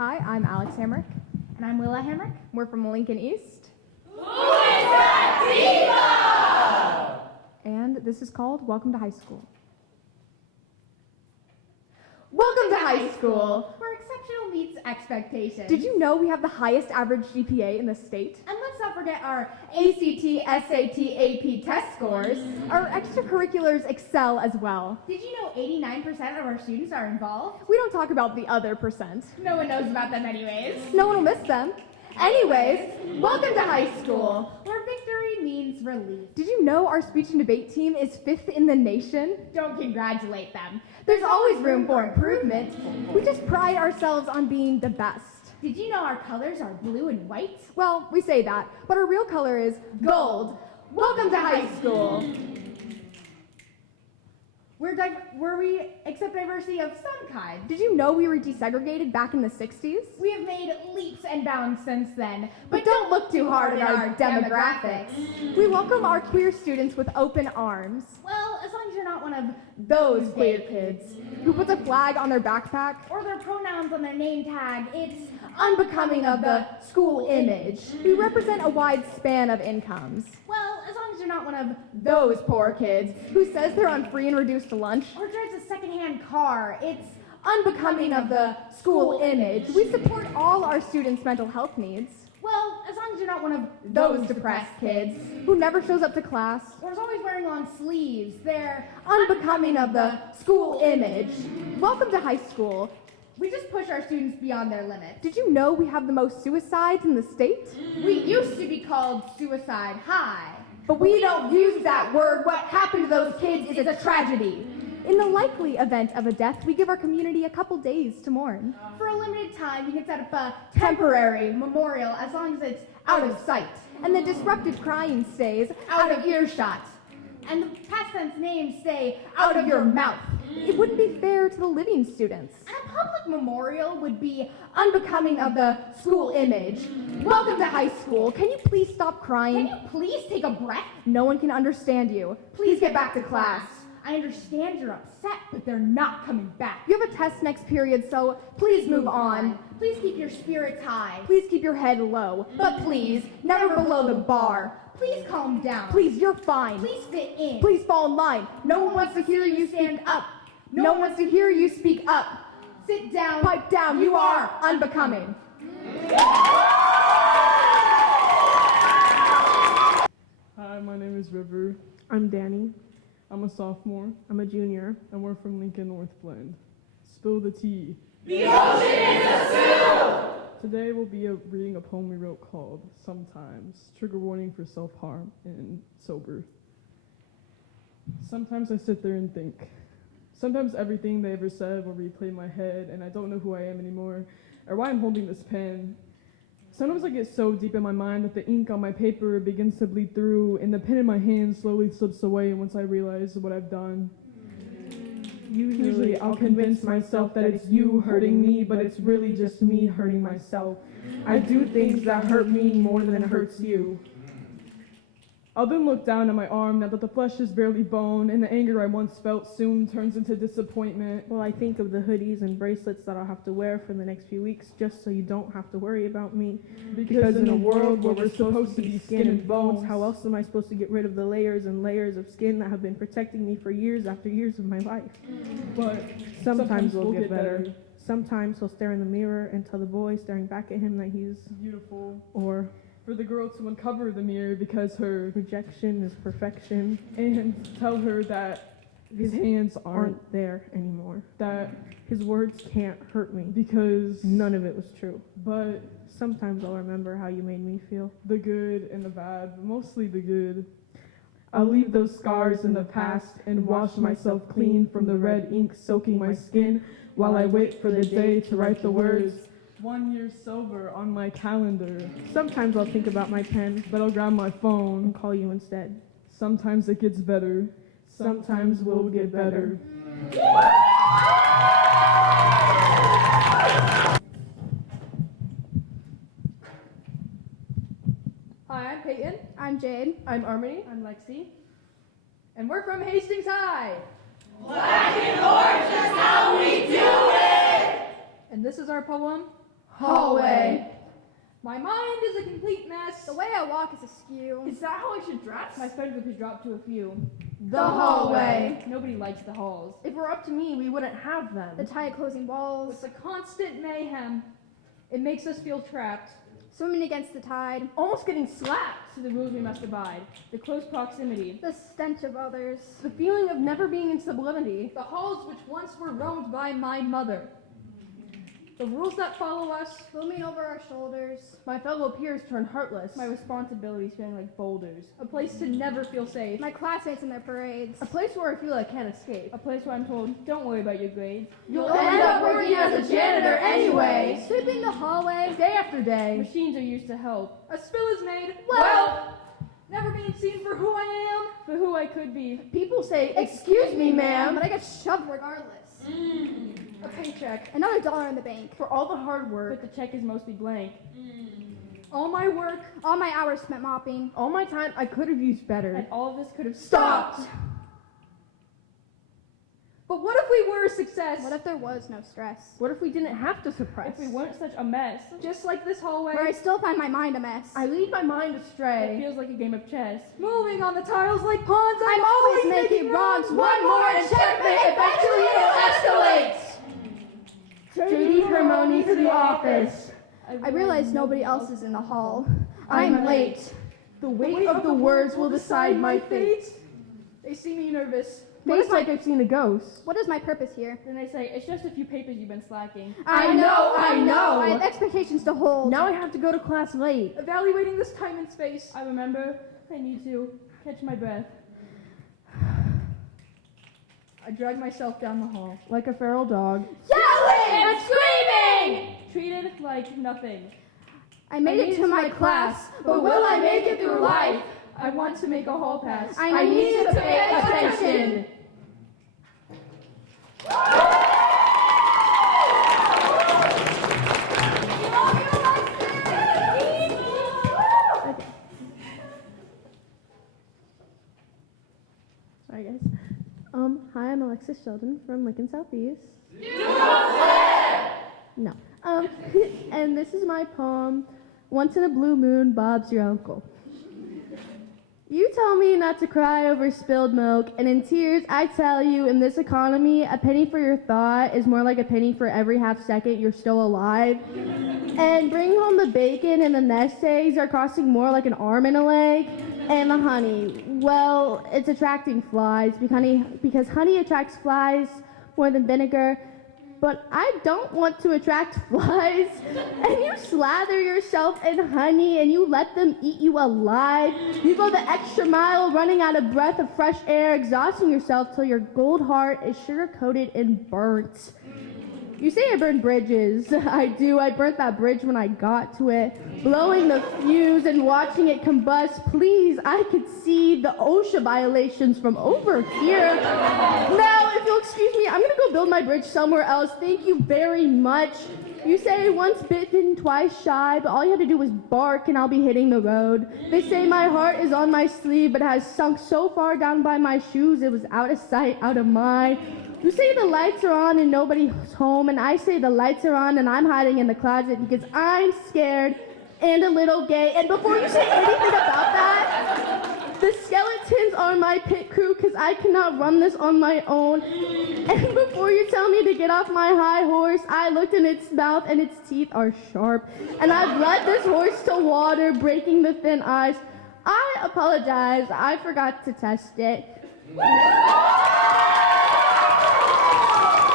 Hi, I'm Alex Hamrick. And I'm Willa Hamrick. We're from Lincoln East. Who is that Devo? And this is called Welcome to High School. Welcome to high school! Where exceptional meets expectations. Did you know we have the highest average GPA in the state? And let's not forget our ACT, SAT, AP test scores. Our extracurriculars excel as well. Did you know 89% of our students are involved? We don't talk about the other percent. No one knows about them anyways. No one will miss them. Anyways, welcome to high school. Where victory means relief. Did you know our speech and debate team is 5th in the nation? Don't congratulate them. There's always room for improvement. We just pride ourselves on being the best. Did you know our colors are blue and white? Well, we say that, but our real color is gold. Welcome to high school. Where we accept diversity of some kind. Did you know we were desegregated back in the 60s? We have made leaps and bounds since then. But don't look too hard at our demographics. We welcome our queer students with open arms. Well, as long as you're not one of Those queer kids who puts a flag on their backpack or their pronouns on their name tag, it's unbecoming of the school image. We represent a wide span of incomes. well, as long as you're not one of Those poor kids who says they're on free and reduced lunch or drives a secondhand car, it's unbecoming of the school image. We support all our students' mental health needs. well, as long as you're not one of Those depressed kids who never shows up to class, or is always wearing long sleeves, they're unbecoming of the school image. Welcome to high school. we just push our students beyond their limits. Did you know we have the most suicides in the state? We used to be called suicide high. But we don't use that word. What happened to those kids is a tragedy. In the likely event of a death, we give our community a couple days to mourn. For a limited time, you can set up a Temporary, memorial as long as it's out of sight, and the disrupted crying stays out of earshot, and the past tense names stay out of your mouth. It wouldn't be fair to the living students. And a public memorial would be Unbecoming of the school image. Welcome to high school. Can you please stop Can crying? you please take a breath? No one can understand you. Please get back to class. I understand you're upset, but they're not coming back. You have a test next period, so please move on. Please keep your spirits high. Please keep your head low, but please, never below the bar. Please calm down. Please, you're fine. Please fit in. Please fall in line. No one wants to hear you stand up. No one wants to hear you speak up. Sit down. Pipe down, you are unbecoming. Hi, my name is River. I'm Danny. I'm a sophomore, I'm a junior. and we're from Lincoln North Blend. Spill the tea. The ocean is a stew! Today we'll be reading a poem we wrote called Sometimes, trigger warning for self-harm and sober. Sometimes I sit there and think. Sometimes everything they ever said will replay in my head, and I don't know who I am anymore, or why I'm holding this pen. Sometimes I get so deep in my mind that the ink on my paper begins to bleed through, and the pen in my hand slowly slips away once I realize what I've done. Usually I'll convince myself that it's you hurting me, but it's really just me hurting myself. I do things that hurt me more than it hurts you. I'll then look down at my arm now that the flesh is barely bone, and the anger I once felt soon turns into disappointment. Well, I think of the hoodies and bracelets that I'll have to wear for the next few weeks just so you don't have to worry about me. Because in a world where we're supposed to be skin and bones, how else am I supposed to get rid of the layers and layers of skin that have been protecting me for years after years of my life? But Sometimes we'll get better. Sometimes he'll stare in the mirror and tell the boy staring back at him that he's beautiful. or For the girl to uncover the mirror because her rejection is perfection. and tell her that his hands aren't there anymore. that His words can't hurt me. because None of it was true. but Sometimes I'll remember how you made me feel. the good and the bad, but mostly the good. I'll leave those scars in the past and wash myself clean from the red ink soaking my skin while I wait for the day to write the words 1 year sober on my calendar. Sometimes I'll think about my pen But I'll grab my phone. and call you instead. Sometimes it gets better. Sometimes we'll get better. Hi, I'm Peyton. I'm Jade. I'm Armony. I'm Lexi. And we're from Hastings High. Black and orange is how we do it! And this is our poem, Hallway. My mind is a complete mess. The way I walk is askew. Is that how I should dress? My friend group has dropped to a few. The hallway. Nobody likes the halls. If it were up to me, we wouldn't have them. The tight closing walls. With the constant mayhem, it makes us feel trapped. Swimming against the tide. Almost getting slapped. To the rules we must abide. The close proximity. The stench of others. The feeling of never being in sublimity. The halls which once were roamed by my mother. The rules that follow us. Looming over our shoulders. My fellow peers turn heartless. My responsibilities feeling like boulders. A place to never feel safe. My classmates and their parades. A place where I feel I can't escape. A place where I'm told, don't worry about your grades. You'll end up working as a janitor anyway. Sweeping the hallway. Day after day. Machines are used to help. A spill is made. Well, Never being seen for who I For who I could be. People say, excuse me, ma'am. but I get shoved regardless. A paycheck. Another $1 in the bank. For all the hard work. But the check is mostly blank. All my work. All my hours spent mopping. All my time I could have used better. And all of this could have Stopped. But what if we were a success? What if there was no stress? What if we didn't have to suppress? If we weren't such a mess. Just like this hallway. Where I still find my mind a mess. I lead my mind It astray. feels like a game of chess. Moving on the tiles like pawns. I'm always making wrongs. One more and checkmate, eventually it'll escalate. Judy Hermione to the office. I realize nobody else is in the hall. I'm late. The weight of the words will decide my fate. They see me nervous. Face like I've seen a ghost. What is my purpose here? Then they say, it's just a few papers you've been slacking. I know. I have expectations to hold. Now I have to go to class late. Evaluating this time and space. I remember, I need to catch my breath. I drag myself down the hall. Like a feral dog. Yelling and screaming! Treated like nothing. I made it to my class, but will I make it through life? I want to make a hall pass. I need to pay attention. Okay. Sorry, guys. Hi, I'm Alexis Sheldon from Lincoln Southeast. No. And this is my poem, Once in a Blue Moon, Bob's Your Uncle. You tell me not to cry over spilled milk, and in tears I tell you, in this economy, a penny for your thought is more like a penny for every half second you're still alive. And bringing home the bacon and the nest eggs are costing more like an arm and a leg. And the honey, well, it's attracting flies because honey attracts flies more than vinegar. But I don't want to attract flies. And you slather yourself in honey and you let them eat you alive. You go the extra mile, running out of breath of fresh air, exhausting yourself till your gold heart is sugar-coated and burnt. You say I burn bridges. I do. I burnt that bridge when I got to it. Blowing the fuse and watching it combust. Please, I could see the OSHA violations from over here. Now, if you'll excuse me, I'm going to go build my bridge somewhere else. Thank you very much. You say once bitten, twice shy, but all you have to do is bark and I'll be hitting the road. They say my heart is on my sleeve, but has sunk so far down by my shoes it was out of sight, out of mind. You say the lights are on and nobody's home, and I say the lights are on and I'm hiding in the closet because I'm scared and a little gay. And before you say anything about that, the skeletons are my pit crew because I cannot run this on my own. And before you tell me to get off my high horse, I looked in its mouth and its teeth are sharp. And I've led this horse to water, breaking the thin ice. I apologize, I forgot to test it.